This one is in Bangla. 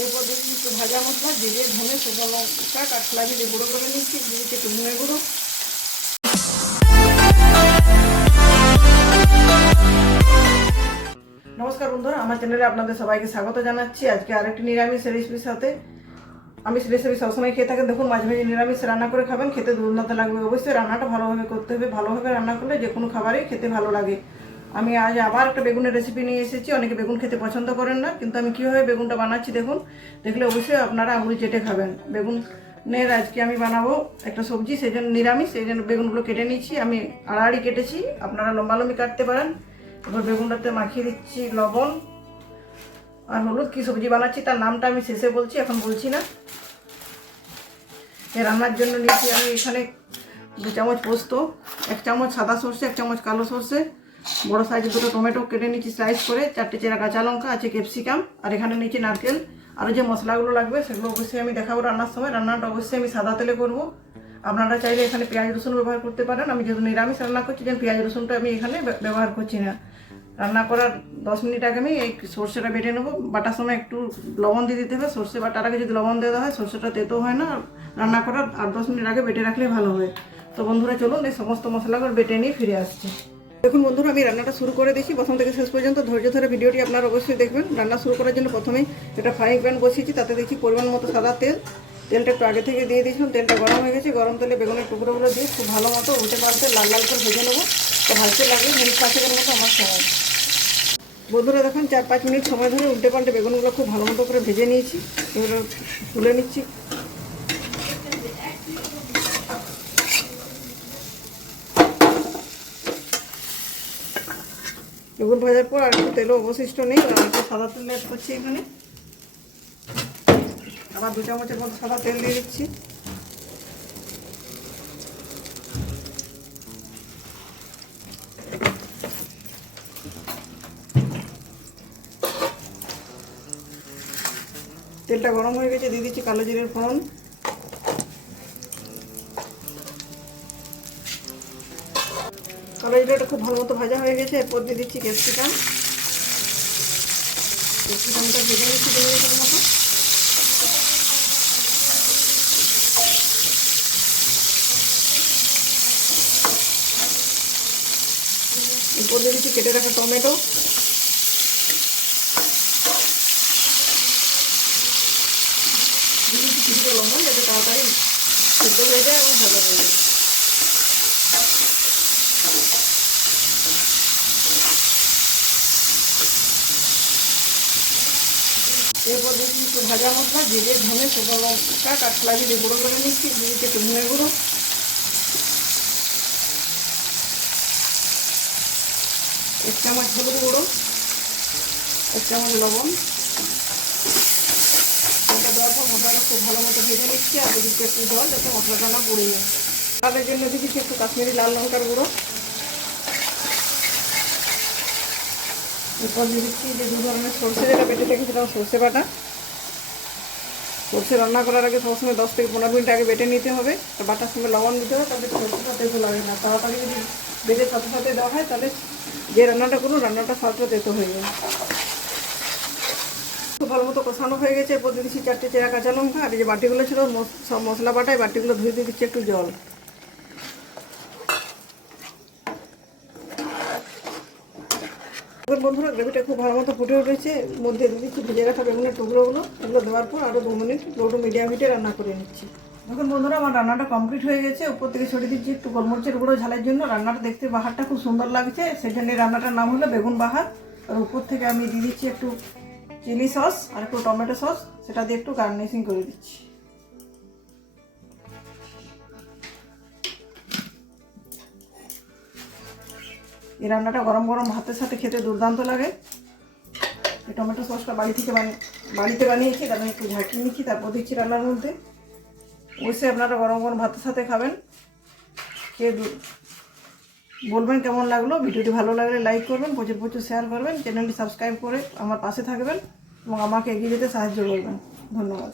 এরপর দিচ্ছি একটু ভাজা মশলা, জিরে, ধনে, শুকনো লঙ্কা, কাঁচা দিয়ে গুঁড়ো করে নিচ্ছি। দিচ্ছি একটু ধনে গুঁড়ো। নমস্কার বন্ধুরা, আমার চ্যানেলে আপনাদের সবাইকে স্বাগত জানাচ্ছি। আজকে আরেকটি নিরামিষ রেসিপির সাথে। আমিষ রেসিপি সবসময় খেয়ে থাকেন, দেখুন মাঝে মাঝে নিরামিষ রান্না করে খাবেন, খেতে দুর্দান্ত লাগবে। অবশ্যই রান্নাটা ভালোভাবে করতে হবে, ভালোভাবে রান্না করলে যে কোনো খাবারই খেতে ভালো লাগে। আমি আজ আবার একটা বেগুনের রেসিপি নিয়ে এসেছি। অনেকে বেগুন খেতে পছন্দ করেন না, কিন্তু আমি কীভাবে বেগুনটা বানাচ্ছি দেখুন, দেখলে অবশ্যই আপনারা আঙুল চেটে খাবেন। বেগুনের আজকে আমি বানাবো একটা সবজি, সেই জন্য নিরামিষ, সেই জন্য বেগুনগুলো কেটে নিচ্ছি। আমি আড়াআড়ি কেটেছি, আপনারা লম্বালম্বি কাটতে পারেন। এবার বেগুনটাতে মাখিয়ে দিচ্ছি লবণ আর হলুদ। কী সবজি বানাচ্ছি তার নামটা আমি শেষে বলছি, এখন বলছি না। এই রান্নার জন্য নিয়েছি আমি এখানে 2 চামচ পোস্ত, 1 চামচ সাদা সর্ষে, 1 চামচ কালো সর্ষে, বড় সাইজের 2টো টমেটো কেটে নিচ্ছি স্লাইস করে, 4টে চেরা কাঁচা লঙ্কা আছে, ক্যাপসিকাম, আর এখানে নিচে নারকেল। আরও যে মশলাগুলো লাগবে সেগুলো অবশ্যই আমি দেখাবো রান্নার সময়। রান্নাটা অবশ্যই আমি সাদা তেলে করব। আপনারা চাইলে এখানে পেঁয়াজ রসুন ব্যবহার করতে পারেন। আমি যেহেতু নিরামিষ রান্না করছি, যেন পেঁয়াজ রসুনটা আমি এখানে ব্যবহার করছি না। রান্না করার 10 মিনিট আগে আমি এই সর্ষেটা বেটে নেবো। বাটার সময় একটু লবণ দিয়ে দিতে হবে। সর্ষে বাটার আগে যদি লবণ দেওয়া হয় সর্ষেটা তেতো হয় না। রান্না করার 8-10 মিনিট আগে বেটে রাখলে ভালো হয়। তো বন্ধুরা চলুন এই সমস্ত মশলাগুলো বেটে নিয়ে ফিরে আসছি। দেখুন বন্ধুরা, আমি রান্নাটা শুরু করে দিচ্ছি। প্রথম থেকে শেষ পর্যন্ত ধৈর্য ধরে ভিডিওটি আপনারা অবশ্যই দেখবেন। রান্না শুরু করার জন্য প্রথমেই একটা ফ্রাইং প্যান বসিয়েছি, তাতে দেখছি পরিমাণ মতো সাদা তেল। তেলটা একটু আগে থেকে দিয়ে দিয়েছিলাম। তেলটা গরম হয়ে গেছে। গরম তেলে বেগুনের টুকরোগুলো দিয়ে খুব ভালো মতো উল্টে পাল্টে লাল লাল করে ভেজে নেবো। তো ভাজতে লাগবে মিনিট 5-এর মতো আমার সময়। বন্ধুরা দেখুন 4-5 মিনিট সময় ধরে উল্টে পাল্টে বেগুনগুলো খুব ভালো মতো করে ভেজে নিয়েছি। এবার তুলে নিচ্ছি। বেগুন ভাজার পর আর একটু তেলও অবশিষ্ট নেই, আর একটু সাদা তেল অ্যাড করছি এখানে। আবার 2 চামচের মতো সাদা তেল দিয়ে দিচ্ছি। তেলটা গরম হয়ে গেছে, দিয়ে দিচ্ছি কালো জিরের ফোড়ন। কালো জিরাটা খুব ভালো মতো ভাজা হয়ে গেছে। এরপর দিয়ে দিচ্ছি ক্যাপসিকাম। ক্যাপসিকামটা ভেজে নিচ্ছি 2 মিনিটের মতো। এরপর দিয়ে দিচ্ছি কেটে রাখা টমেটো। দিয়ে দিচ্ছি কিছুটা লবণ, যাতে তাড়াতাড়ি সিদ্ধ হয়ে যায় এবং ভাজা হয়ে যায়। এরপর দিচ্ছি একটু ভাজা মশলা, জিরে, ধনে, শুকনো লঙ্কা, কাঁচা দিয়ে গুঁড়ো করে নিচ্ছি। দিয়ে দিচ্ছি একটু ধনে গুঁড়ো, 1 চামচ হলুদ গুঁড়ো, 1 চামচ লবণ। এটা দেওয়ার পর মশলাটা খুব ভালো মতো ভেজে নিচ্ছি। আর দিচ্ছি একটু জল, যাতে মশলাটা না পুড়ে যায়। তাদের জন্য দিচ্ছি একটু কাশ্মীরি লাল লঙ্কার গুঁড়ো। এরপর দিয়ে দিচ্ছি যে 2 ধরনের সর্ষে যেটা বেটে রেখেছিলাম, সর্ষে বাটা। সর্ষে রান্না করার আগে সবসময় 10 থেকে 15 মিনিট আগে বেটে নিতে হবে। তো বাটার সঙ্গে লবণ দিতে হবে, তাহলে সর্ষেটা তেতো লাগে না। তাড়াতাড়ি যদি বেটে সাথে সাথে দেওয়া হয় তাহলে যে রান্নাটা করুন রান্নাটা স্বাদটা তেতো হয়ে যায়। খুব ভালো মতো কষানো হয়ে গেছে। এরপর দিয়ে দিচ্ছি 4টে চেরা কাঁচা লঙ্কা। আর এই যে বাটিগুলো ছিল সব মশলা বাটায়, বাটিগুলো ধুয়ে দিয়ে দিচ্ছি একটু জল। বন্ধুরা গ্রেভিটা খুব ভালো মতো ফুটে উঠেছে। মধ্যে দিয়ে দিচ্ছি ভেজে রাখা বেগুনের টুকরোগুলো। এগুলো দেওয়ার পর আরও 2 মিনিট লো টু মিডিয়াম হিটে রান্না করে নিচ্ছি। দেখুন বন্ধুরা, আমার রান্নাটা কমপ্লিট হয়ে গেছে। উপর থেকে ছড়িয়ে দিচ্ছি একটু গোলমরিচের গুঁড়ো ঝালের জন্য। রান্নাটা দেখতে বাহারটা খুব সুন্দর লাগছে, সেই জন্য রান্নাটার নাম হলো বেগুন বাহার। আর উপর থেকে আমি দিয়ে দিচ্ছি একটু চিলি সস আর একটু টমেটো সস, সেটা দিয়ে একটু গার্নিশিং করে দিচ্ছি। এই রান্নাটা গরম গরম ভাতের সাথে খেতে দুর্দান্ত লাগে। এই টমেটো সসটা বাড়িতে বানিয়েছি, তারপরে একটু ঝাঁকিয়ে নিচ্ছি, তারপর দিচ্ছি রান্নার মধ্যে। অবশ্যই আপনারা গরম গরম ভাতের সাথে খাবেন। খেয়ে বলবেন কেমন লাগলো। ভিডিওটি ভালো লাগলে লাইক করবেন, প্রচুর প্রচুর শেয়ার করবেন, চ্যানেলটি সাবস্ক্রাইব করে আমার পাশে থাকবেন এবং আমাকে এগিয়ে যেতে সাহায্য করবেন। ধন্যবাদ।